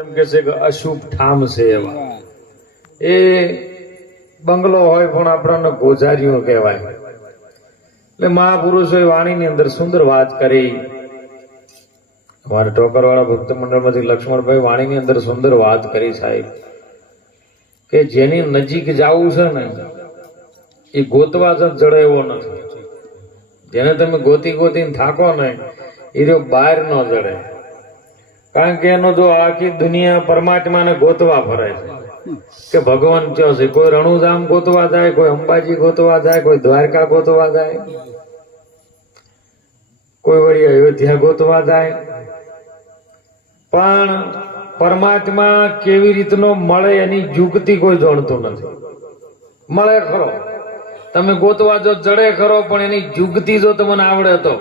એમ કે છે અશુભ ઠામ છે એવા. એ બંગલો હોય પણ આપણને ગોઝારીઓ કહેવાય. એટલે મહાપુરુષોએ વાણીની અંદર સુંદર વાત કરી. અમારા ઠોકરવાળા ભક્ત મંડળમાંથી લક્ષ્મણભાઈ વાણીની અંદર સુંદર વાત કરી સાહેબ. કે જેની નજીક જવું છે ને, એ ગોતવા જ જડે એવો નથી. જેને તમે ગોતી ગોતીને થાકો ને, એ રહ્યો બહાર ન જડે. કારણ કે એનો જો આખી દુનિયા પરમાત્માને ગોતવા ફરે છે. કે ભગવાન કયો છે? કોઈ રણુધામ ગોતવા જાય, કોઈ અંબાજી ગોતવા જાય, કોઈ દ્વારકા ગોતવા જાય, કોઈ વળી અયોધ્યા ગોતવા જાય. પણ પરમાત્મા કેવી રીતનો મળે એની યુક્તિ કોઈ જાણતું નથી. મળે ખરો. તમે ગોતવા જો જડે ખરો, પણ એની યુક્તિ જો તમને આવડે તો.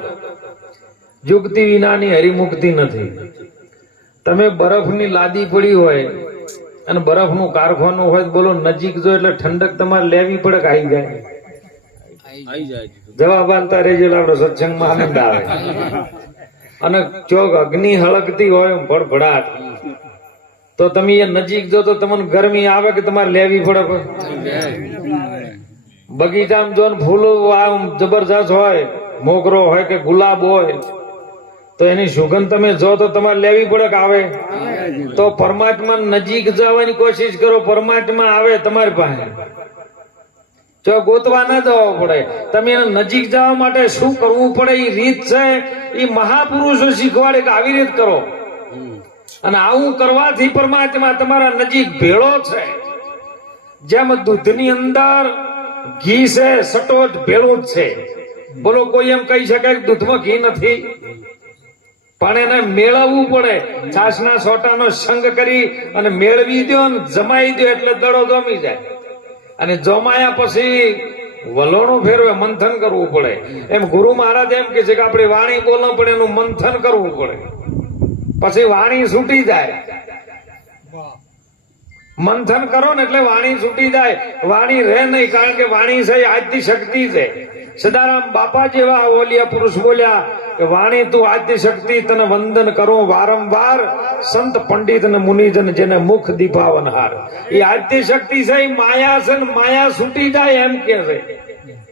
યુક્તિ વિનાની હરિમુક્તિ નથી. તમે બરફની લાદી પડી હોય અને બરફનું કારખાનું હોય બોલો નજીક જો એટલે ઠંડક તમારે લેવી પડે કે આવી જાય? જવાબ આલતા રહેજો આપડે સત્સંગમાં આનંદ આવે. અને ચોક અગ્નિ હળગતી હોય ભડભડાટ. તો તમે એ નજીક જો તો તમને ગરમી આવે કે તમારે લેવી પડે બગીચામાં જો ને ફૂલો આમ જબરજસ્ત હોય મોગરો હોય કે ગુલાબ હોય તો એની સુગંધ તમે જો તો તમારે લેવી પડે કે આવે? તો પરમાત્મા નજીક જવાની કોશિશ કરો, પરમાત્મા આવે તમારી પાસે. જો ગોતવા ના જવા પડે, તમે એને નજીક જવા માટે શું કરવું પડે એ રીત છે એ મહાપુરુષો શીખવાડે કે આવી રીત કરો. અને આવું કરવાથી પરમાત્મા તમારા નજીક ભેળો છે. જેમ દૂધની અંદર ઘી છે, સટોટ ભેળું જ છે. બોલો, કોઈ એમ કહી શકે કે દૂધમાં ઘી નથી? પણ એને મેળવવું પડે. છાસના સોટાનો સંગ કરી અને મેળવી દો ને જમાઈ દો એટલે દડો જમી જાય. અને જમાયા પછી વલોણું ફેરવે, મંથન કરવું પડે. એમ ગુરુ મહારાજ એમ કે છે કે આપણે વાણી બોલો પણ એનું મંથન કરવું પડે. પછી વાણી છૂટી જાય. મંથન કરો ને એટલે વાણી છૂટી જાય. વાણી રહે નહીં, કારણ કે વાણી છે આજની શક્તિ છે. સદારામ બાપા જેવા ઓલિયા પુરુષ બોલ્યા કે, વાણી તું આદ્ય શક્તિ તને વંદન કરું વારંવાર સંત પંડિત અને મુનિજન જેને મુખ દીપાવનહાર. એ આદ્ય શક્તિ છે માયા છે માયા છૂટી જાય એમ કે છે.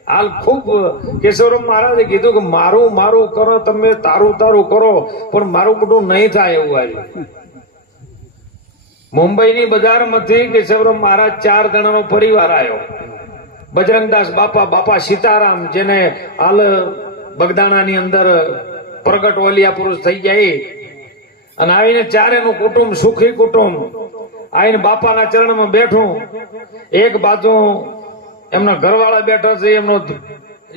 હાલ ખૂબ કેશવરામ મહારાજે કીધું કે, મારું મારું કરો તમે, તારું તારું કરો, પણ મારું બધું નહીં થાય એવું આવ્યું મુંબઈની બજારમાંથી કેશવરામ મહારાજ ચાર જણાનો પરિવાર આવ્યો. બજરંગદાસ બાપા બાપા સીતારામ, જેને હાલ બગદાણાની અંદર પ્રગટ વલિયા પુરુષ થઈ જાય. અને આવીને ચારેનું કુટુંબ, સુખી કુટુંબ, આવીને બાપાના ચરણમાં બેઠું. એક બાજુ એમના ઘરવાળા બેઠા છે, એમનો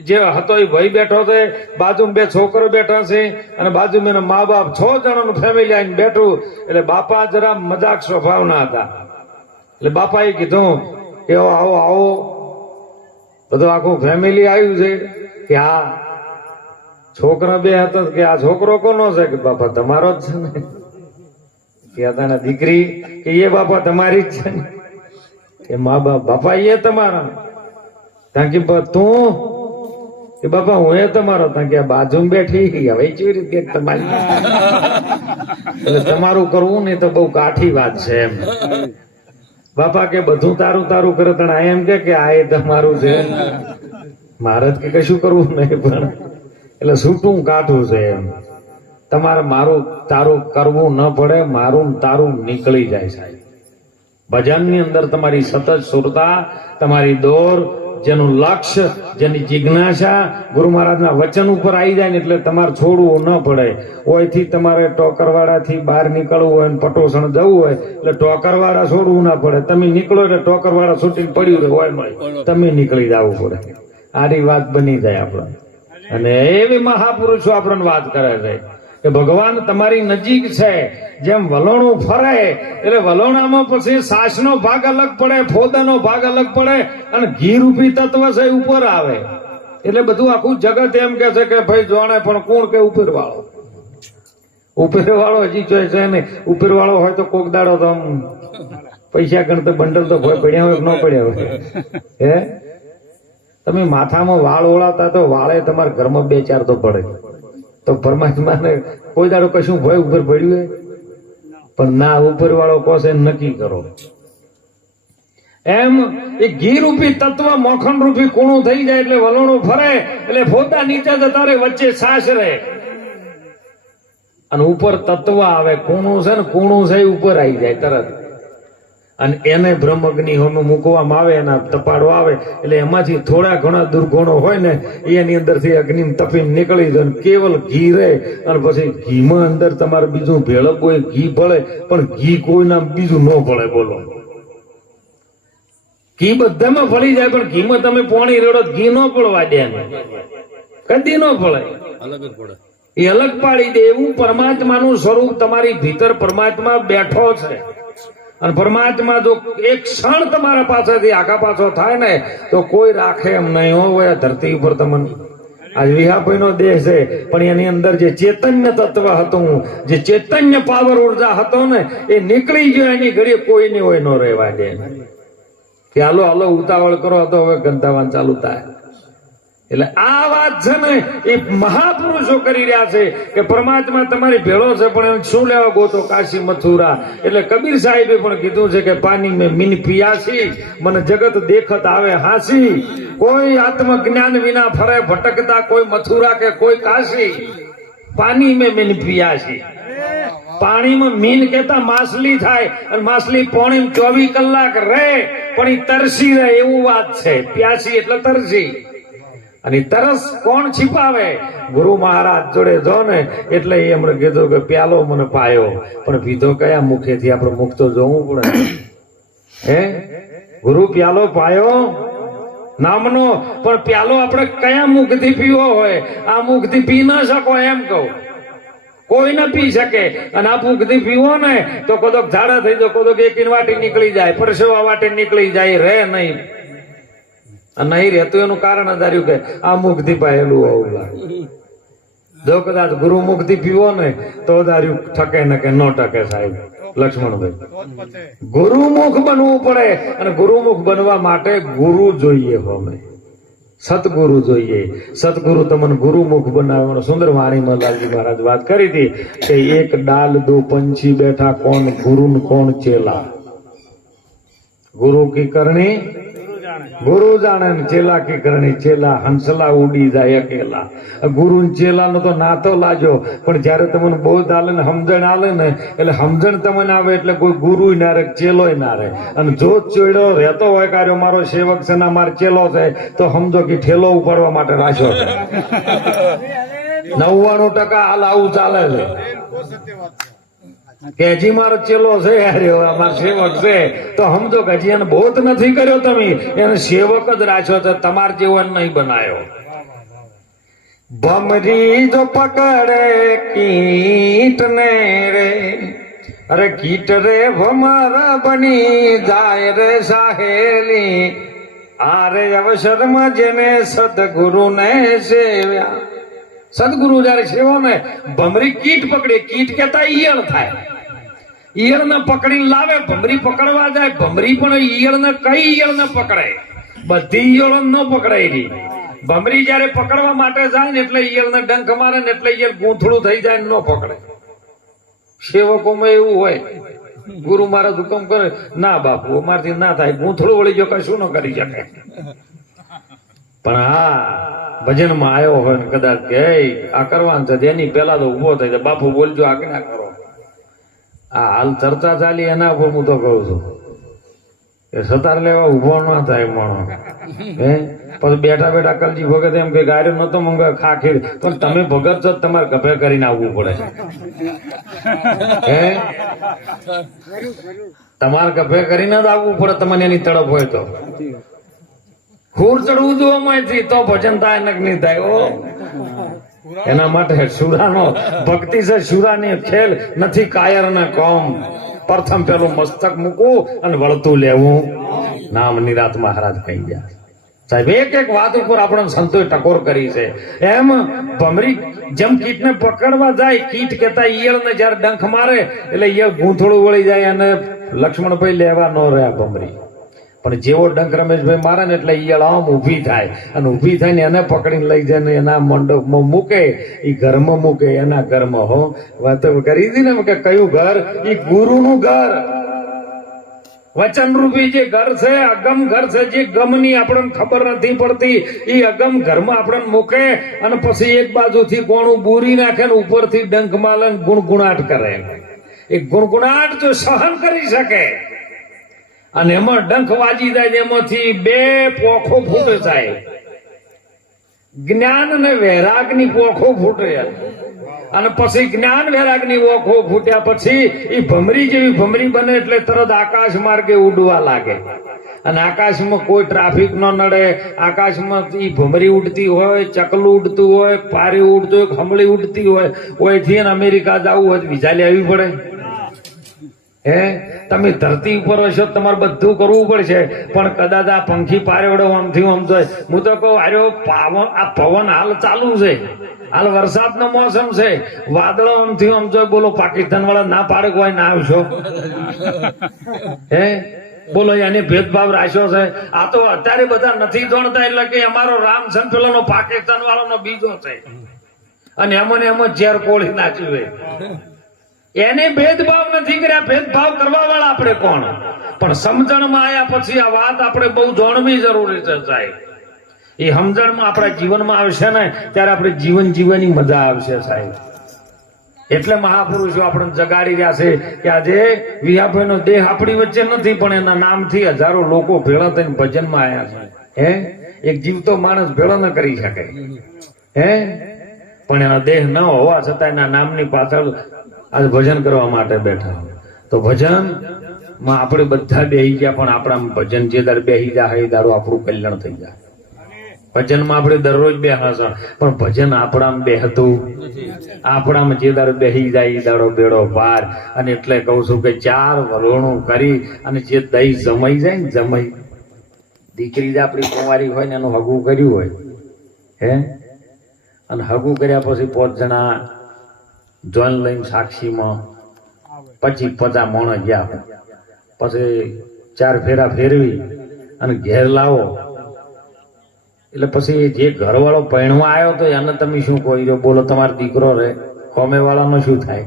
જે હતો એ ભાઈ બેઠો છે બાજુ બે છોકરો બેઠા છે, અને બાજુ એના મા બાપ છ જણાનું ફેમિલી આવીને બેઠું. એટલે બાપા જરા મજાક સ્વભાવના હતા. એટલે બાપાએ કીધું કે આવો આવો બધું આખું ફેમિલી આવ્યું છે કે હા છોકરા બે હતા કે આ છોકરો કોનો છે કે બાપા તમારો જ છે ને? કે તને દીકરી કે એ બાપા તમારી જ છે ને? કે મા બાપ બાપા એ તમારા. કારણ કે તું કે બાપા હું એ તમારો કારણ કે આ બાજુ બેઠી હવે કેવી રીતે તમારી? એટલે તમારું કરવું ને તો બહુ કાઠી વાત છે એમ. બાપા કે બધું તારું તારું કરે તને આ એમ કે આ એ તમારું છે. મારે કે કશું કરવું નહીં, પણ એટલે છૂટું કાઠું છે એમ. તમારે મારું તારું કરવું ન પડે, મારું તારું નીકળી જાય સાહેબ. ભજનની અંદર તમારી સતત સુરતા, તમારી દોર જેનું લક્ષ્ય જેની જિજ્ઞાસા ગુરુ મહારાજના વચન ઉપર આવી જાય ને એટલે તમારે છોડવું ન પડે. ઓયથી તમારે ટોકરવાડાથી બહાર નીકળવું હોય પટોષણ જવું હોય, એટલે ટોકરવાળા છોડવું ના પડે. તમે નીકળો એટલે ટોકરવાળા છૂટીને પડ્યું હોય મળે તમે નીકળી જવું પડે. આરી વાત બની જાય આપણે અને એવી મહાપુરુષો આપણને વાત કરે છે. કે ભગવાન તમારી નજીક છે, જેમ વલોણું ફરે, એટલે વલોણામાં પછી સાસનો ભાગ અલગ પડે, ફોદાનો ભાગ અલગ પડે, અને ઘી રૂપી તત્વ છે ઉપર આવે. એટલે બધું આખું જગત એમ કે છે કે ભાઈ જોણે પણ કોણ કે ઉપર વાળો ઉપર વાળો હજી જોઈ છે ને ઉપર વાળો હોય તો કોક દાડો તો પૈસા ગણતો બંડલ તો પડ્યા હોય ન પડ્યા હોય. હે? તમે માથામાં વાળ ઓળાતા તો વાળે તમારા ઘરમાં બે ચાર તો પડે. તો પરમાત્માને કોઈ દાડો કશું ભય ઉપર પડ્યું હોય? પણ ના ઉપર વાળો કોશે નક્કી કરો. એમ એ ઘી રૂપી તત્વ મોખણ રૂપી કૂણું થઈ જાય એટલે વલણું ફરે, એટલે ફોટા નીચે જતા રે વચ્ચે સાસ રહે. અને ઉપર તત્વ આવે, કૂણું છે ને, કૂણું છે ઉપર આવી જાય તરત. અને એને બ્રહ્મ અગ્નિ હોમે મૂકવામાં આવે એના તપાડો આવે એટલે એમાંથી થોડા ઘણા દુર્ગુણો હોય ને એની અંદરથી અગ્નિ તપી નીકળી જાય કેવલ ઘી રહે અને પછી ઘીમાં અંદર તમારે બીજું ભેળક ઘી ભળે પણ ઘી કોઈના બીજું ન ભળે બોલો. ઘી બધામાં ભળી જાય પણ ઘીમાં તમે પોણી રેડો ઘી ન પડવા દે. કદી ન પડે અલગ જ પડે એ અલગ પાડી દે એવું પરમાત્માનું સ્વરૂપ તમારી ભીતર પરમાત્મા બેઠો છે. અને પરમાત્મા જો એક ક્ષણ તમારા પાસેથી આગા પાછો થાય ને, તો કોઈ રાખે એમ નહીં હોય ધરતી ઉપર તમને આજ વિહાભાઈ નો દેહ છે, પણ એની અંદર જે ચેતન્ય તત્વ હતું, જે ચેતન્ય પાવર ઊર્જા હતો ને, એ નીકળી ગયો, એની ઘડીએ કોઈ નહીં હોય નો રહેવા દે. કે હાલો હાલો, ઉતાવળ કરો, તો હવે ગંધાવાન ચાલુ થાય. એટલે આ વાત છે ને એ મહાપુરુષો કરી રહ્યા છે કે પરમાત્મા તમારી ભેળો છે, પણ એને શું લેવા ગોતો કાશી મથુરા? એટલે કબીર સાહેબે પણ કીધું છે કે પાણી મેં મીન પિયાસી, મને જગત દેખત આવે હાસી. કોઈ આત્મજ્ઞાન વિના ફરે ભટકતા કોઈ મથુરા કે કોઈ કાશી. પાણી મેં મીન પિયાસી. પાણીમાં મીન કેતા માછલી થાય અને માછલી પોણી ચોવીસ કલાક રહે, પણ એ તરસી રહે, એવું વાત છે. પ્યાસી એટલે તરસી. અને તરસ કોણ છીપાવે? ગુરુ મહારાજ જોડે જો ને, એટલે એમણે કીધું કે પ્યાલો મને પાયો. પણ પીધો કયા મુખેથી આપણે મુખ તો જોવું પડે? હે? ગુરુ પ્યાલો પાયો? નામનો. પણ પ્યાલો આપણે કયા મુખથી પીવો હોય? આ મુખથી પી ન શકો એમ કહું. કોઈ ન પી શકે. અને આ મુખથી પીવો ને, તો કદોક ઝાડા થઈ જાય, કદોક એક વાટી નીકળી જાય, પરસેવા વાટે નીકળી જાય રહે નહીં. નહીં રહેતું એનું કારણ ધાર્યું કે આ મુખથી પાયેલું આવું લાગે. જો કદાચ ગુરુ મુખથી પીવો ને, તો ધાર્યું ઠકે ને કે ન ટકે સાહેબ, લક્ષ્મણભાઈ. ગુરુમુખ બનવું પડે, અને ગુરુમુખ બનવા માટે ગુરુ જોઈએ અમે સતગુરુ જોઈએ. સતગુરુ તમને ગુરુમુખ બનાવવાનો સુંદર વાણીમાં લાલજી મહારાજ વાત કરી હતી કે એક ડાલ દો પંછી બેઠા કોણ ગુરુ કોણ ચેલા? ગુરુ કી કરણી? ગુરુ જાણે ચેલા કે કરણી ચેલા હંસલા ઉડી જાય અકેલા ગુરુ ને ચેલા નો તો નાતો લાગ્યો પણ જયારે તમને બોધ આલે ને સમજણ આલે ને એટલે સમજણ તમને આવે એટલે કોઈ ગુરુ ના રહે ચેલોય ના રહે. અને જો ચોડ્યો રહેતો હોય કાર્યો મારો સેવક છે ના મારો ચેલો છે તો સમજો કે ઠેલો ઉપાડવા માટે રાખ્યો છે. નવ્વાણું ટકા હાલ આવું ચાલે છે. હજી મારો ચેલો છે હાર્યો મારો સેવક છે. તો સમજો કે હજી એને બોધ નથી કર્યો તમે. એને સેવક જ રાખ્યો છે, તમાર જેવો નહીં બનાયો. ભમરી જો પકડે કીટ ને રે, અરે કીટ રે ભમર બની જાય રે સાહેલી. આરે અવસરમાં જેને સદગુરુ ને સેવ્યા. સદગુરુ જયારે સેવામાં ભમરી કીટ પકડે, કીટ કેતા ઈયળ થાય. ઈયળ ને પકડી લાવે, ભમરી પકડવા જાય, ભમરી પણ ઈયળ ને કઈ ઈયળ ને પકડે? બધી ઈયળો ન પકડાય રહી ભમરી જયારે પકડવા માટે જાય ને એટલે ઈયળ ને ડંખ મારે ને એટલે ઈયળ ગૂંથળું થઈ જાય ને ન પકડે. સેવકોમાં એવું હોય, ગુરુ મહારાજ હુકમ કરે, ના બાપુ, અમારથી ના થાય, ગૂંથળું વળી જો કશું ન કરી શકે. પણ હા, ભજનમાં આવ્યો હોય ને કદાચ કે આ કરવાનું છે એની પેલા તો ઊભો થાય બાપુ બોલજો આજ્ઞા કરો? આ હાલ ચર્ચા ચાલી, એના ઉપર હું તો કહું છું. કે સતાર લેવા ઊભો ન થાય માણો. હે? પછી બેઠા બેઠા કલજી ભગત એમ કે ગાયો નતો મંગા ખાખી પણ તમે ભગત છો તમારે ગભે કરીને આવવું પડે. હે? તમારે ગભે કરીને જ આવવું પડે, તમને એની તડપ હોય તો. ખૂર ચડવું જોવામાંથી તો ભજન થાય નક નહીં થાય ઓ એના માટે સુરાનો ભક્તિ છે સુરાની ખેલ, નથી કાયર ને કોમ. પ્રથમ પેલું મસ્તક મૂકવું અને વળતું લેવું. નામ નિરાત મહારાજ કહી ગયા. સાહેબ, એક એક વાત ઉપર આપણે સંતોષ ટકોર કરી છે. એમ ભમરી જેમ કીટને પકડવા જાય, કીટ કેતા ઈયળ ને જયારે ડંખ મારે, એટલે ઈયળ ગૂંથળું વળી જાય અને લક્ષ્મણભાઈ લેવા ન રહ્યા ભમરી. પણ જેવો ડંખ રમેશભાઈ મારે ને એટલે ઈયળ આમ ઊભી થાય. અને ઊભી થાય ને એને પકડીને લઈ જાય ને એના મંડપમાં મૂકે. એ ઘરમાં મૂકે, એના ઘરમાં, હો. વાતો કરી હતી ને કે કયું ઘર? એ ગુરુનું ઘર. વચનરૂપી જે ઘર છે, અગમ ઘર છે, જે ગમની આપણને ખબર નથી પડતી એ અગમ ઘરમાં આપણને મૂકે અને પછી એક બાજુથી કોણું બૂરી નાખે ને ઉપરથી ડંખ માલન ગુણગુણાટ કરે. એ ગુણગુણાટ જો સહન કરી શકે અને એમાં ડંખ વાજી જાય ને એમાંથી બે પોખો ફૂટે થાય જ્ઞાન અને વૈરાગની પોખો ફૂટે. અને પછી જ્ઞાન વૈરાગની ઓખો ફૂટ્યા પછી એ ભમરી જેવી ભમરી બને એટલે તરત આકાશ માર્ગે ઉડવા લાગે. અને આકાશમાં કોઈ ટ્રાફિક ન નડે. આકાશમાં ઈ ભમરી ઉડતી હોય, ચકલું ઉડતું હોય, પારી ઉડતું હોય ખમળી ઉડતી હોય. ઓયથી અમેરિકા જવું હોય વિઝા લેવી પડે. હે? તમે ધરતી ઉપર હશો તમારે બધું કરવું પડશે. પણ કદાચ આ પંખી પારેવડો આમથી આમ તો હું તો કહું, આર્યો, પાવન, આ પવન હાલ ચાલુ છે. હાલ વરસાદનો મોસમ છે. વાદળો આમથી આમ જો બોલો પાકિસ્તાન વાળા ના પાડે કોઈ ના આવશો? હે? બોલો, એને ભેદભાવ રાખ્યો છે. આ તો અત્યારે બધા નથી દોડતા એટલે કે અમારો રામ પેલાનો પાકિસ્તાન વાળાનો બીજો છે. અને એમને ને એમાં ઝેર કોળી નાખ્યું એને ભેદભાવ નથી કર્યા. ભેદભાવ કરવા વાળા આપણે કોણ? પણ સમજણમાં આવ્યા પછી આ વાત આપણે બહુ જાણવી જરૂરી છે સાહેબ. એ સમજણમાં આપણા જીવનમાં આવશે ને, ત્યારે આપણે જીવન જીવવાની મજા આવશે સાહેબ. એટલે મહાપુરુષો આપણને જગાડી રહ્યા છે કે આજે વિહાભાઈનો દેહ આપણી વચ્ચે નથી, પણ એના નામથી હજારો લોકો ભેળા થઈને ભજનમાં આવ્યા છે. હે? એક જીવતો માણસ ભેળો ન કરી શકે. હે? પણ એનો દેહ ન હોવા છતાં એના નામની પાછળ આજ ભજન કરવા માટે બેઠા તો ભજનમાં આપણે બધા બેહી ગયા, પણ આપણા ભજન જે દર બેહી જાય એ દાડો આપણું કલ્યાણ થઈ જાય. ભજનમાં આપણે દરરોજ બેહાશ પણ ભજન આપણામાં બેહતું આપણામાં જે દાડો બેહી જાય એ દાડો બેડો પાર અને એટલે કહું છું કે ચાર વલોણું કરી, અને જે દહીં જમાઈ જાય ને, જમાઈ. દીકરી જ આપણી કુંવારી હોય ને, એનું હગું કર્યું હોય, હે? અને હગું કર્યા પછી પોત જણા જોઈન લઈને સાક્ષીમાં પછી પચા મણ ગયા. પછી ચાર ફેરા ફેરવી અને ઘેર લાવો. એટલે પછી જે ઘરવાળો પહેણવા આવ્યો તો એને તમે શું કહી? દો બોલો, તમારો દીકરો રે કોમે વાળાનો શું થાય?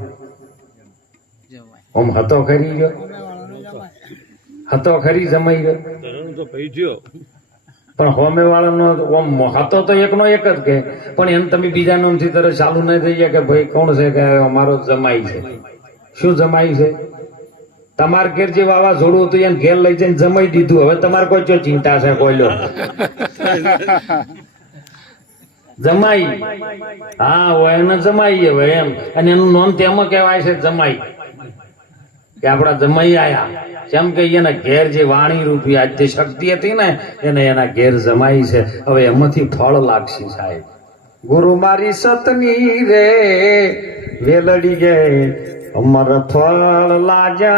ઓમ હતો ખરી ગયો? હતો ખરી જમાઈ ગયો. પણ હોમે વાળાનો ઓમ હતો તો એકનો એક જ કે, પણ એમ તમે બીજા નામથી તરત ચાલુ નહીં થઈ ગયા કે ભાઈ કોણ છે કે અમારો જમાઈ છે? શું જમાઈ છે? તમાર ઘેર જે વાવાઝોડું હતું એને ઘેર લઈ જઈને જમાઈ દીધું. હવે તમારે કોઈ ચો ચિંતા છે કોઈ લો જમાઈ. હા, હોય એને જમાઈ હવે એમ. અને એનું નામ તેમાં કહેવાય છે જમાઈ. કે આપણા જમાઈ આયા. કેમ કે એના ઘેર જે વાણી રૂપી આજ શક્તિ હતી ને, એને એના ઘેર જમાઈ છે. હવે એમાંથી ફળ લાગશે સાહેબ. ગુરુ મારી સતની રે, વેલડી ગે, અમર ફળ લાજા.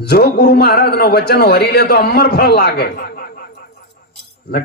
જો ગુરુ મહારાજ નો વચન વરી લે તો અમર ફળ લાગે.